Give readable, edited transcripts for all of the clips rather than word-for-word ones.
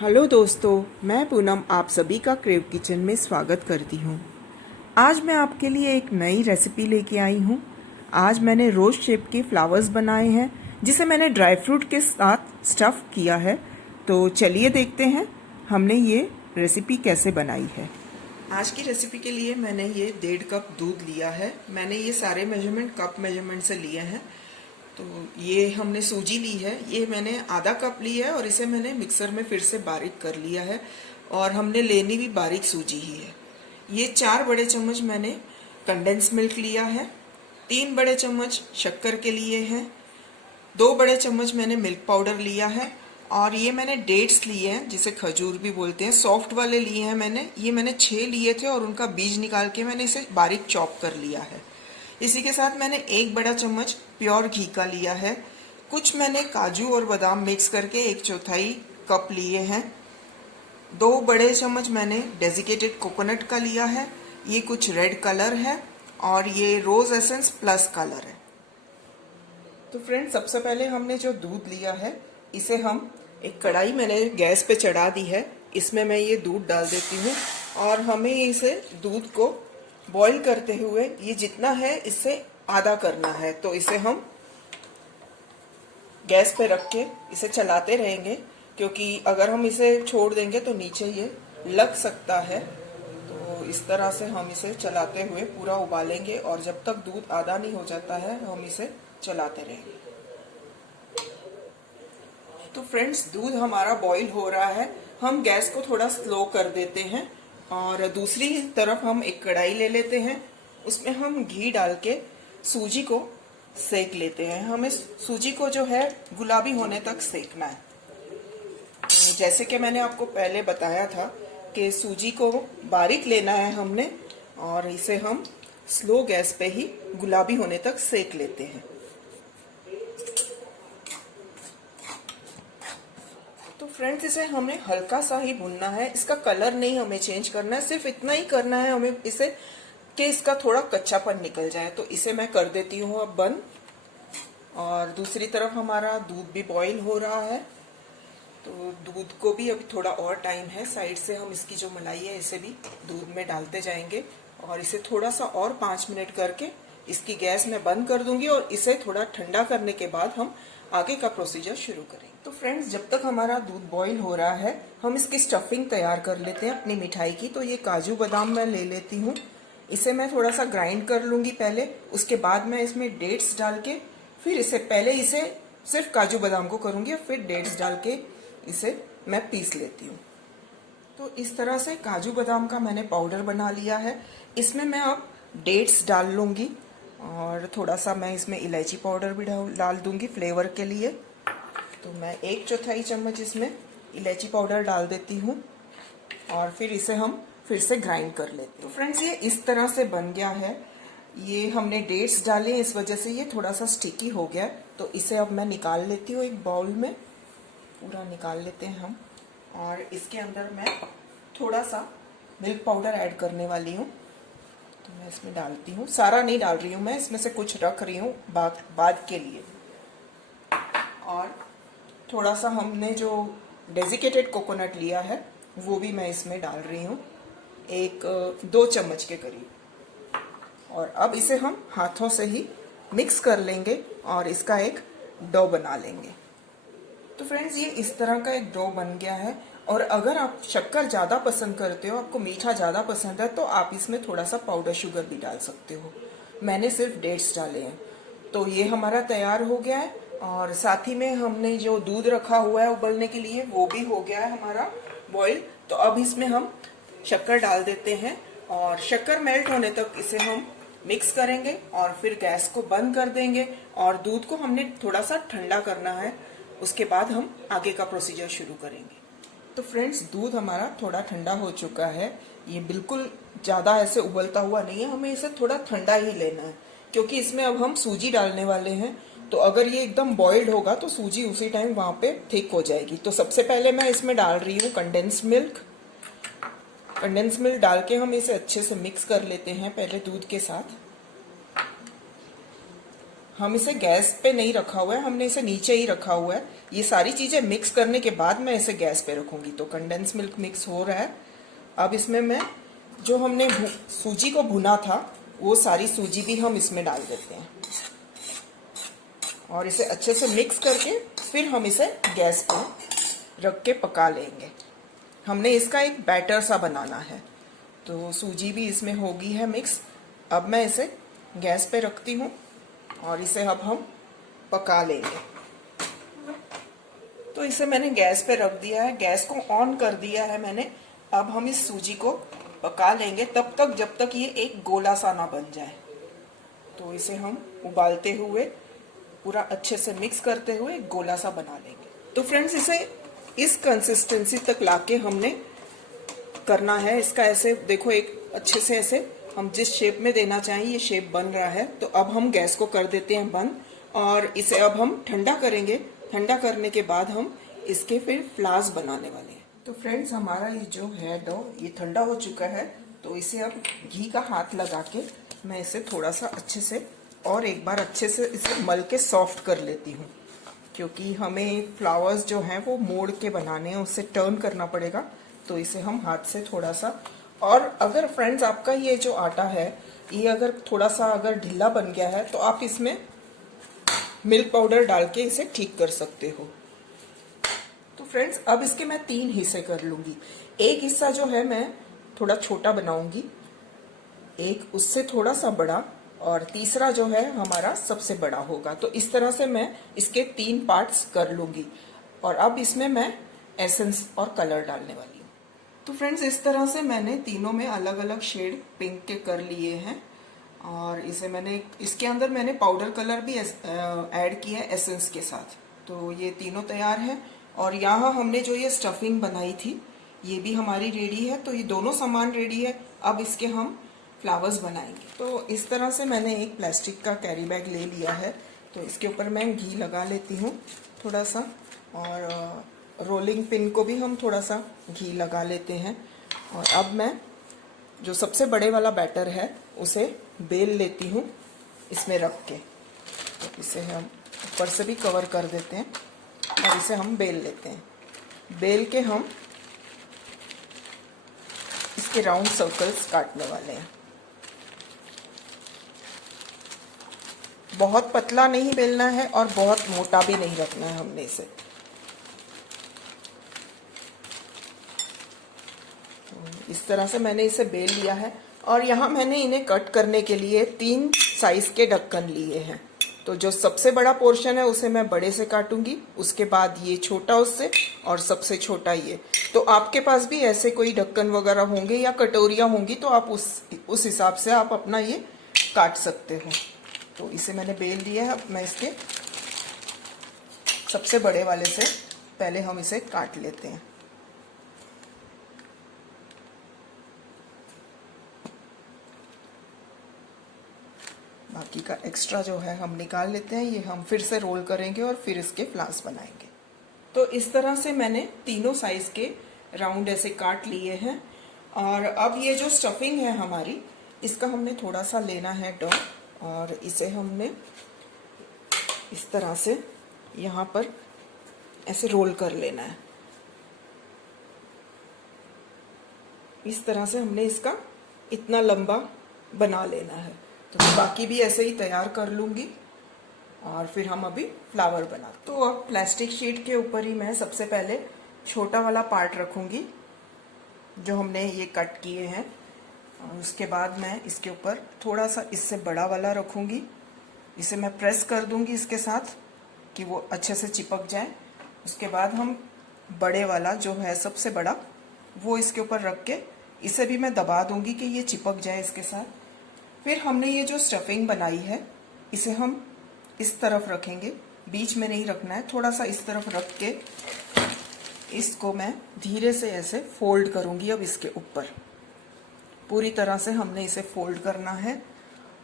Hello दोस्तों, मैं पूनम आप सभी का क्रेव किचन में स्वागत करती हूँ। आज मैं आपके लिए एक नई रेसिपी लेके आई हूँ। आज मैंने रोज़ शेप के फ्लावर्स बनाए हैं जिसे मैंने ड्राई फ्रूट के साथ स्टफ़ किया है। तो चलिए देखते हैं हमने ये रेसिपी कैसे बनाई है। आज की रेसिपी के लिए मैंने ये 1.5 कप दूध लिया है। मैंने ये सारे मेजरमेंट कप मेजरमेंट से लिए हैं। तो ये हमने सूजी ली है, ये मैंने आधा कप ली है और इसे मैंने मिक्सर में फिर से बारीक कर लिया है और हमने लेनी भी बारीक सूजी ही है। ये 4 बड़े चम्मच मैंने कंडेंस मिल्क लिया है, 3 बड़े चम्मच शक्कर के लिए हैं, 2 बड़े चम्मच मैंने मिल्क पाउडर लिया है और ये मैंने डेट्स लिए हैं जिसे खजूर भी बोलते हैं, सॉफ्ट वाले लिए हैं मैंने 6 लिए थे और उनका बीज निकाल के मैंने इसे बारीक चॉप कर लिया है। इसी के साथ मैंने 1 बड़ा चम्मच प्योर घी का लिया है। कुछ मैंने काजू और बादाम मिक्स करके 1/4 कप लिए हैं। 2 बड़े चम्मच मैंने डेजिकेटेड कोकोनट का लिया है। ये कुछ रेड कलर है और ये रोज एसेंस प्लस कलर है। तो फ्रेंड्स, सबसे पहले हमने जो दूध लिया है इसे हम एक कढ़ाई मैंने गैस पे चढ़ा दी है, इसमें मैं ये दूध डाल देती हूँ और हमें इसे दूध को बॉईल करते हुए ये जितना है इससे आधा करना है। तो इसे हम गैस पे रख के इसे चलाते रहेंगे, क्योंकि अगर हम इसे छोड़ देंगे तो नीचे ये लग सकता है। तो इस तरह से हम इसे चलाते हुए पूरा उबालेंगे और जब तक दूध आधा नहीं हो जाता है हम इसे चलाते रहेंगे। तो फ्रेंड्स, दूध हमारा बॉईल हो रहा है। हम गैस को थोड़ा स्लो कर देते हैं और दूसरी तरफ हम एक कढ़ाई ले लेते हैं, उसमें हम घी डाल के सूजी को सेक लेते हैं। हमें सूजी को जो है गुलाबी होने तक सेकना है। तो जैसे कि मैंने आपको पहले बताया था कि सूजी को बारीक लेना है हमने और इसे हम स्लो गैस पे ही गुलाबी होने तक सेक लेते हैं। तो फ्रेंड्स, इसे हमें हल्का सा ही भूनना है, इसका कलर नहीं हमें चेंज करना है, सिर्फ इतना ही करना है हमें इसे कि इसका थोड़ा कच्चापन निकल जाए। तो इसे मैं कर देती हूँ अब बंद। और दूसरी तरफ हमारा दूध भी बॉईल हो रहा है, तो दूध को भी अभी थोड़ा और टाइम है। साइड से हम इसकी जो मलाई है इसे भी दूध में डालते जाएंगे और इसे थोड़ा सा और 5 मिनट करके इसकी गैस मैं बंद कर दूंगी और इसे थोड़ा ठंडा करने के बाद हम आगे का प्रोसीजर शुरू करेंगे। तो फ्रेंड्स, जब तक हमारा दूध बॉईल हो रहा है हम इसकी स्टफिंग तैयार कर लेते हैं अपनी मिठाई की। तो ये काजू बादाम मैं ले लेती हूँ, इसे मैं थोड़ा सा ग्राइंड कर लूंगी पहले, उसके बाद मैं इसमें डेट्स डाल के फिर इसे सिर्फ काजू बादाम को करूंगी और फिर डेट्स डाल के इसे मैं पीस लेती हूँ। तो इस तरह से काजू बादाम का मैंने पाउडर बना लिया है। इसमें मैं अब डेट्स डाल लूंगी और थोड़ा सा मैं इसमें इलायची पाउडर भी डाल दूंगी फ्लेवर के लिए। तो मैं 1/4 चम्मच इसमें इलायची पाउडर डाल देती हूँ और फिर इसे हम फिर से ग्राइंड कर लेते हैं। तो फ्रेंड्स, ये इस तरह से बन गया है। ये हमने डेट्स डाले, इस वजह से ये थोड़ा सा स्टिकी हो गया। तो इसे अब मैं निकाल लेती हूँ एक बाउल में, पूरा निकाल लेते हैं हम। और इसके अंदर मैं थोड़ा सा मिल्क पाउडर ऐड करने वाली हूँ, तो मैं इसमें डालती हूँ। सारा नहीं डाल रही हूँ मैं, इसमें से कुछ रख रही हूँ बाद के लिए। और थोड़ा सा हमने जो डेजिकेटेड कोकोनट लिया है वो भी मैं इसमें डाल रही हूँ, 2 चम्मच के करीब। और अब इसे हम हाथों से ही मिक्स कर लेंगे और इसका एक डो बना लेंगे। तो फ्रेंड्स, ये इस तरह का एक डो बन गया है। और अगर आप शक्कर ज़्यादा पसंद करते हो, आपको मीठा ज़्यादा पसंद है, तो आप इसमें थोड़ा सा पाउडर शुगर भी डाल सकते हो। मैंने सिर्फ डेट्स डाले हैं। तो ये हमारा तैयार हो गया है और साथ ही में हमने जो दूध रखा हुआ है उबलने के लिए वो भी हो गया है हमारा बॉईल। तो अब इसमें हम शक्कर डाल देते हैं और शक्कर मेल्ट होने तक इसे हम मिक्स करेंगे और फिर गैस को बंद कर देंगे और दूध को हमने थोड़ा सा ठंडा करना है, उसके बाद हम आगे का प्रोसीजर शुरू करेंगे। तो फ्रेंड्स, दूध हमारा थोड़ा ठंडा हो चुका है। ये बिल्कुल ज़्यादा ऐसे उबलता हुआ नहीं है, हमें इसे थोड़ा ठंडा ही लेना है, क्योंकि इसमें अब हम सूजी डालने वाले हैं। तो अगर ये एकदम बॉइल्ड होगा तो सूजी उसी टाइम वहाँ पे थिक हो जाएगी। तो सबसे पहले मैं इसमें डाल रही हूँ कंडेंस मिल्क। कंडेंस मिल्क डाल के हम इसे अच्छे से मिक्स कर लेते हैं पहले दूध के साथ। हम इसे गैस पे नहीं रखा हुआ है, हमने इसे नीचे ही रखा हुआ है। ये सारी चीजें मिक्स करने के बाद मैं इसे गैस पे रखूंगी। तो कंडेंस मिल्क मिक्स हो रहा है। अब इसमें मैं जो हमने सूजी को भुना था वो सारी सूजी भी हम इसमें डाल देते हैं और इसे अच्छे से मिक्स करके फिर हम इसे गैस पे रख के पका लेंगे। हमने इसका एक बैटर सा बनाना है। तो सूजी भी इसमें हो गई है मिक्स। अब मैं इसे गैस पे रखती हूँ और इसे अब हम पका लेंगे। तो इसे मैंने गैस पे रख दिया है, गैस को ऑन कर दिया है मैंने। अब हम इस सूजी को पका लेंगे तब तक जब तक ये एक गोला सा ना बन जाए। तो इसे हम उबालते हुए पूरा अच्छे से मिक्स करते हुए एक गोला सा बना लेंगे। तो फ्रेंड्स, इसे इस कंसिस्टेंसी तक लाके हमने करना है। इसका ऐसे देखो, एक अच्छे से ऐसे हम जिस शेप में देना चाहें ये शेप बन रहा है। तो अब हम गैस को कर देते हैं बंद और इसे अब हम ठंडा करेंगे। ठंडा करने के बाद हम इसके फिर फ्लास बनाने वाले हैं। तो फ्रेंड्स, हमारा ये जो है डो ये ठंडा हो चुका है। तो इसे अब घी का हाथ लगा के मैं इसे थोड़ा सा अच्छे से और एक बार अच्छे से इसे मल के सॉफ्ट कर लेती हूँ, क्योंकि हमें फ्लावर्स जो हैं वो मोड़ के बनाने हैं, उससे टर्न करना पड़ेगा। तो इसे हम हाथ से थोड़ा सा, और अगर फ्रेंड्स आपका ये जो आटा है ये अगर थोड़ा सा अगर ढीला बन गया है तो आप इसमें मिल्क पाउडर डाल के इसे ठीक कर सकते हो। तो फ्रेंड्स, अब इसके मैं 3 हिस्से कर लूंगी। एक हिस्सा जो है मैं थोड़ा छोटा बनाऊंगी, एक उससे थोड़ा सा बड़ा, और तीसरा जो है हमारा सबसे बड़ा होगा। तो इस तरह से मैं इसके 3 पार्ट्स कर लूंगी और अब इसमें मैं एसेंस और कलर डालने वाली हूँ। तो फ्रेंड्स, इस तरह से मैंने तीनों में अलग अलग शेड पिंक के कर लिए हैं और इसे मैंने इसके अंदर मैंने पाउडर कलर भी ऐड किया है एसेंस के साथ। तो ये तीनों तैयार है और यहाँ हमने जो ये स्टफिंग बनाई थी ये भी हमारी रेडी है। तो ये दोनों सामान रेडी है। अब इसके हम फ्लावर्स बनाएंगे। तो इस तरह से मैंने एक प्लास्टिक का कैरी बैग ले लिया है। तो इसके ऊपर मैं घी लगा लेती हूँ थोड़ा सा, और रोलिंग पिन को भी हम थोड़ा सा घी लगा लेते हैं। और अब मैं जो सबसे बड़े वाला बैटर है उसे बेल लेती हूँ इसमें रख के। तो इसे हम ऊपर से भी कवर कर देते हैं और इसे हम बेल लेते हैं। बेल के हम इसके राउंड सर्कल्स काटने वाले हैं। बहुत पतला नहीं बेलना है और बहुत मोटा भी नहीं रखना है हमने इसे। इस तरह से मैंने इसे बेल लिया है और यहाँ मैंने इन्हें कट करने के लिए 3 साइज के ढक्कन लिए हैं। तो जो सबसे बड़ा पोर्शन है उसे मैं बड़े से काटूंगी, उसके बाद ये छोटा उससे, और सबसे छोटा ये। तो आपके पास भी ऐसे कोई ढक्कन वगैरह होंगे या कटोरियाँ होंगी तो आप उस हिसाब से आप अपना ये काट सकते हो। तो इसे मैंने बेल लिया है। अब मैं इसके सबसे बड़े वाले से पहले हम इसे काट लेते हैं। बाकी का एक्स्ट्रा जो है हम निकाल लेते हैं। ये हम फिर से रोल करेंगे और फिर इसके फ्लावर्स बनाएंगे। तो इस तरह से मैंने तीनों साइज के राउंड ऐसे काट लिए हैं। और अब ये जो स्टफिंग है हमारी, इसका हमने थोड़ा सा लेना है डो और इसे हमने इस तरह से यहाँ पर ऐसे रोल कर लेना है। इस तरह से हमने इसका इतना लंबा बना लेना है। तो मैं बाकी भी ऐसे ही तैयार कर लूँगी और फिर हम अभी फ्लावर बना। तो अब प्लास्टिक शीट के ऊपर ही मैं सबसे पहले छोटा वाला पार्ट रखूँगी जो हमने ये कट किए हैं, और उसके बाद मैं इसके ऊपर थोड़ा सा इससे बड़ा वाला रखूँगी। इसे मैं प्रेस कर दूँगी इसके साथ कि वो अच्छे से चिपक जाए। उसके बाद हम बड़े वाला जो है सबसे बड़ा वो इसके ऊपर रख के इसे भी मैं दबा दूँगी कि ये चिपक जाए इसके साथ। फिर हमने ये जो स्टफिंग बनाई है इसे हम इस तरफ रखेंगे, बीच में नहीं रखना है, थोड़ा सा इस तरफ रख के इसको मैं धीरे से ऐसे फोल्ड करूँगी। अब इसके ऊपर पूरी तरह से हमने इसे फोल्ड करना है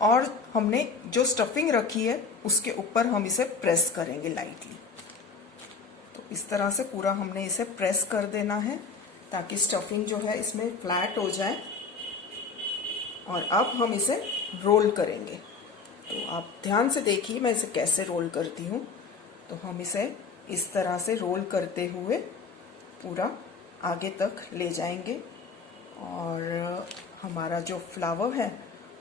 और हमने जो स्टफिंग रखी है उसके ऊपर हम इसे प्रेस करेंगे लाइटली। तो इस तरह से पूरा हमने इसे प्रेस कर देना है ताकि स्टफिंग जो है इसमें फ्लैट हो जाए। और अब हम इसे रोल करेंगे। तो आप ध्यान से देखिए मैं इसे कैसे रोल करती हूँ। तो हम इसे इस तरह से रोल करते हुए पूरा आगे तक ले जाएंगे और हमारा जो फ्लावर है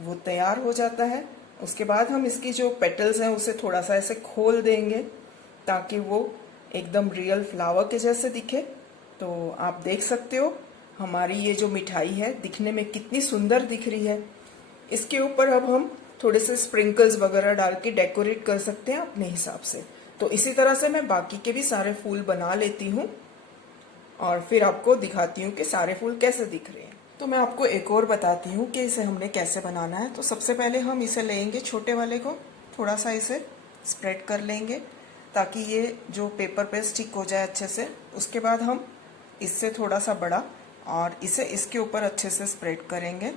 वो तैयार हो जाता है। उसके बाद हम इसकी जो पेटल्स हैं उसे थोड़ा सा ऐसे खोल देंगे ताकि वो एकदम रियल फ्लावर के जैसे दिखे। तो आप देख सकते हो हमारी ये जो मिठाई है दिखने में कितनी सुंदर दिख रही है। इसके ऊपर अब हम थोड़े से स्प्रिंकल्स वगैरह डाल के डेकोरेट कर सकते हैं अपने हिसाब से। तो इसी तरह से मैं बाकी के भी सारे फूल बना लेती हूँ और फिर आपको दिखाती हूँ कि सारे फूल कैसे दिख रहे हैं। तो मैं आपको एक और बताती हूँ कि इसे हमने कैसे बनाना है। तो सबसे पहले हम इसे लेंगे, छोटे वाले को थोड़ा सा इसे स्प्रेड कर लेंगे ताकि ये जो पेपर पे स्टिक हो जाए अच्छे से। उसके बाद हम इससे थोड़ा सा बड़ा और इसे इसके ऊपर अच्छे से स्प्रेड करेंगे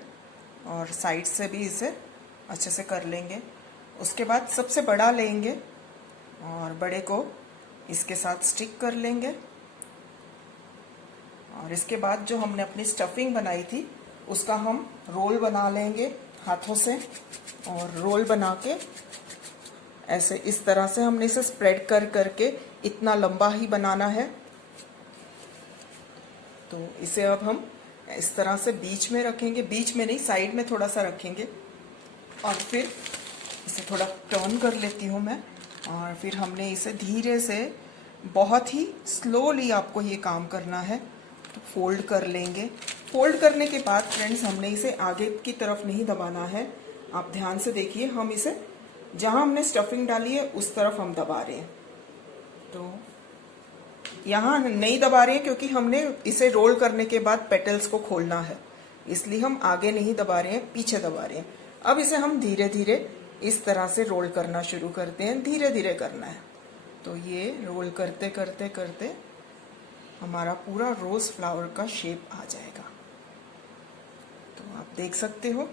और साइड से भी इसे अच्छे से कर लेंगे। उसके बाद सबसे बड़ा लेंगे और बड़े को इसके साथ स्टिक कर लेंगे और इसके बाद जो हमने अपनी स्टफिंग बनाई थी उसका हम रोल बना लेंगे हाथों से। और रोल बना के ऐसे इस तरह से हमने इसे स्प्रेड कर करके इतना लंबा ही बनाना है। तो इसे अब हम इस तरह से बीच में रखेंगे, बीच में नहीं साइड में थोड़ा सा रखेंगे और फिर इसे थोड़ा टर्न कर लेती हूँ मैं। और फिर हमने इसे धीरे से बहुत ही स्लोली आपको ये काम करना है। तो फोल्ड कर लेंगे। फोल्ड करने के बाद फ्रेंड्स हमने इसे आगे की तरफ नहीं दबाना है। आप ध्यान से देखिए, हम इसे जहां हमने स्टफिंग डाली है उस तरफ हम दबा रहे हैं। तो यहाँ नहीं दबा रहे हैं क्योंकि हमने इसे रोल करने के बाद पेटल्स को खोलना है, इसलिए हम आगे नहीं दबा रहे हैं, पीछे दबा रहे हैं। अब इसे हम धीरे धीरे इस तरह से रोल करना शुरू करते हैं, धीरे धीरे करना है। तो ये रोल करते करते करते हमारा पूरा रोज फ्लावर का शेप आ जाएगा। तो आप देख सकते हो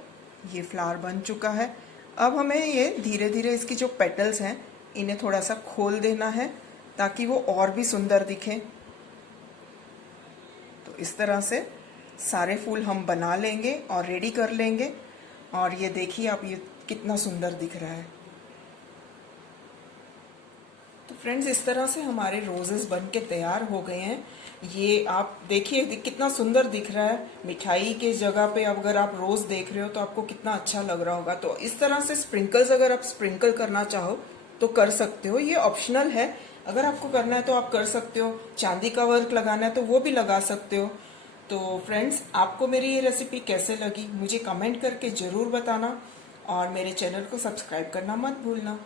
ये फ्लावर बन चुका है। अब हमें ये धीरे धीरे इसकी जो पेटल्स हैं इन्हें थोड़ा सा खोल देना है ताकि वो और भी सुंदर दिखें। तो इस तरह से सारे फूल हम बना लेंगे और रेडी कर लेंगे। और ये देखिए आप, ये कितना सुंदर दिख रहा है। तो फ्रेंड्स इस तरह से हमारे रोजेस बन के तैयार हो गए हैं। ये आप देखिए कितना सुंदर दिख रहा है। मिठाई के जगह पे अगर आप रोज देख रहे हो तो आपको कितना अच्छा लग रहा होगा। तो इस तरह से स्प्रिंकल्स अगर आप स्प्रिंकल करना चाहो तो कर सकते हो, ये ऑप्शनल है। अगर आपको करना है तो आप कर सकते हो। चांदी का वर्क लगाना है तो वो भी लगा सकते हो। तो फ्रेंड्स आपको मेरी ये रेसिपी कैसे लगी मुझे कमेंट करके जरूर बताना और मेरे चैनल को सब्सक्राइब करना मत भूलना।